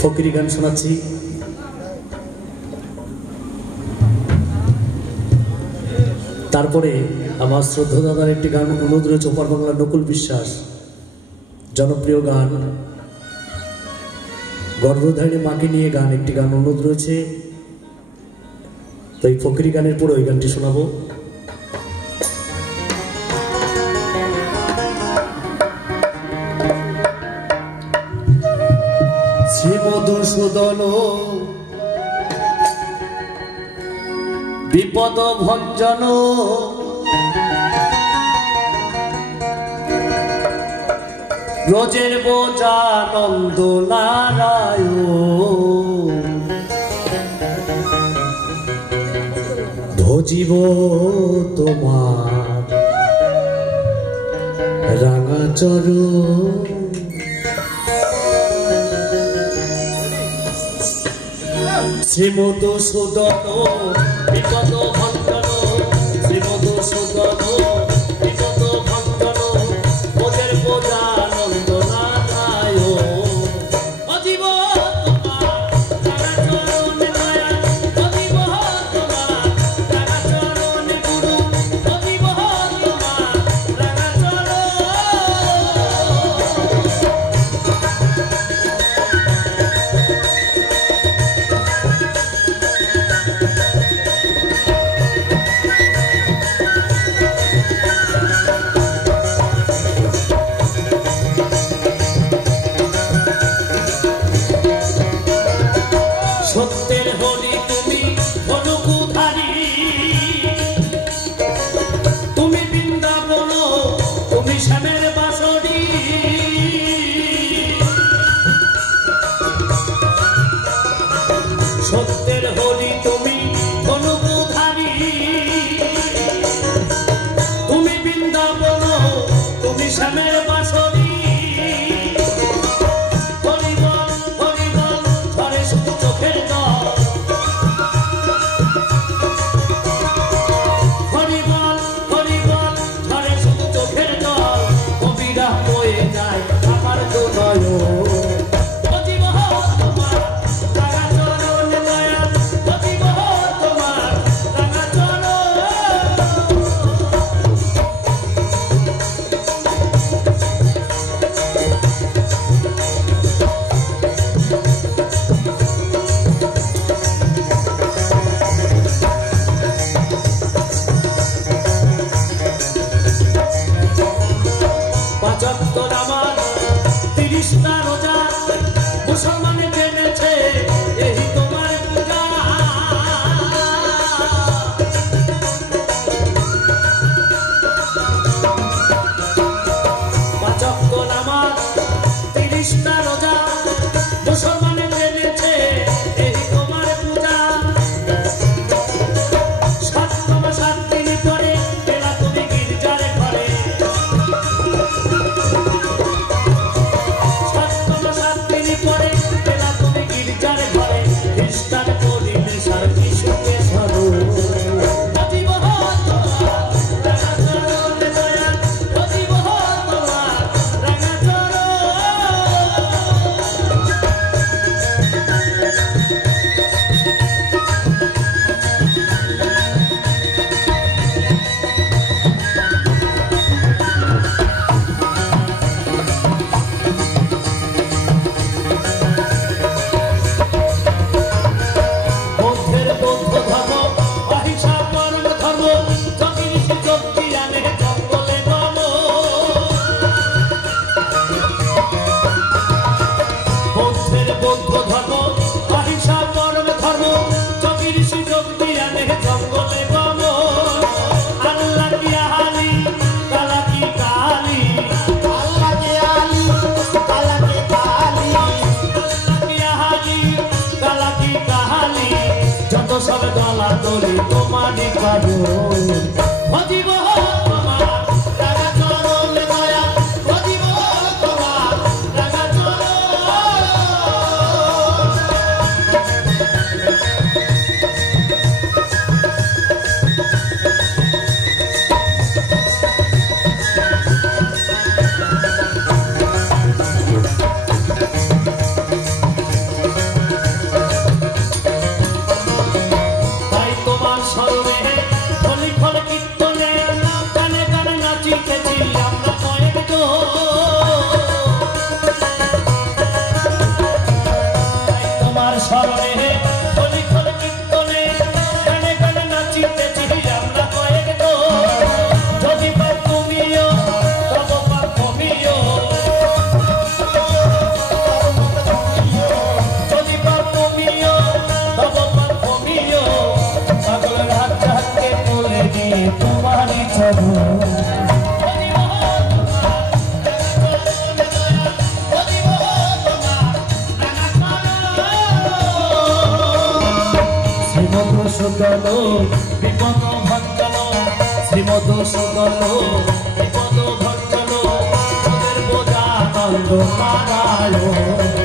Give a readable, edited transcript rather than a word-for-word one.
ফকিরি গান শোনাচ্ছি। তারপরে আমার শ্রদ্ধা দাদার একটি গান অনুরোধ রয়েছে, ওপার বাংলার নকুল বিশ্বাস জনপ্রিয় গান গর্ভধারিণী মাকে নিয়ে গান, একটি গান অনুরোধ রয়েছে। তো এই ফকিরি গানের পরে ওই গানটি শোনাবো। শ্রী মধুসূদন বিপদ ভঞ্জন ব্রজের বোজানন্দ নারায়ণ ভজিব তোমার রাঙা চরণ শ্রী মধুসূদন বিপদ ভঞ্জন শ্রী মধুসূদন বিপদ ভঞ্জন বোঝের বোঝানন্দ নারায়ণ অজীব তোমার রাঙা চরণে দয়া অজীব তোমার রাঙা চরণে গুরু অজীব তোমার রাঙা চরণ সত্যের হরি তুমি ধনুকুধারী তুমি বৃন্দাবন তুমি শ্যামের বাঁশরি সত্যের হরি তুমি ধনুকুধারী তুমি বৃন্দাবন তুমি শ্যামের বাঁশরি মুসলমানে জেনেছে এই তোমার পূজা পাঁচক্ত নামাজ 30টা রোজা মুসলমানে জেনেছে এই তোমার পূজা 7 দিন পরে বেলা তুমি গির্জার ঘরে সব গলা দলি তোমারই কারণ ভজিব তোমার রাঙা চরণে দয়া ভজিব তোমার রাঙা চরণ সুতল বিপদ ভঞ্চল শ্রীমদ সুতল বিপদ ভঞ্চল বোঝা নন্দ নারায়ণ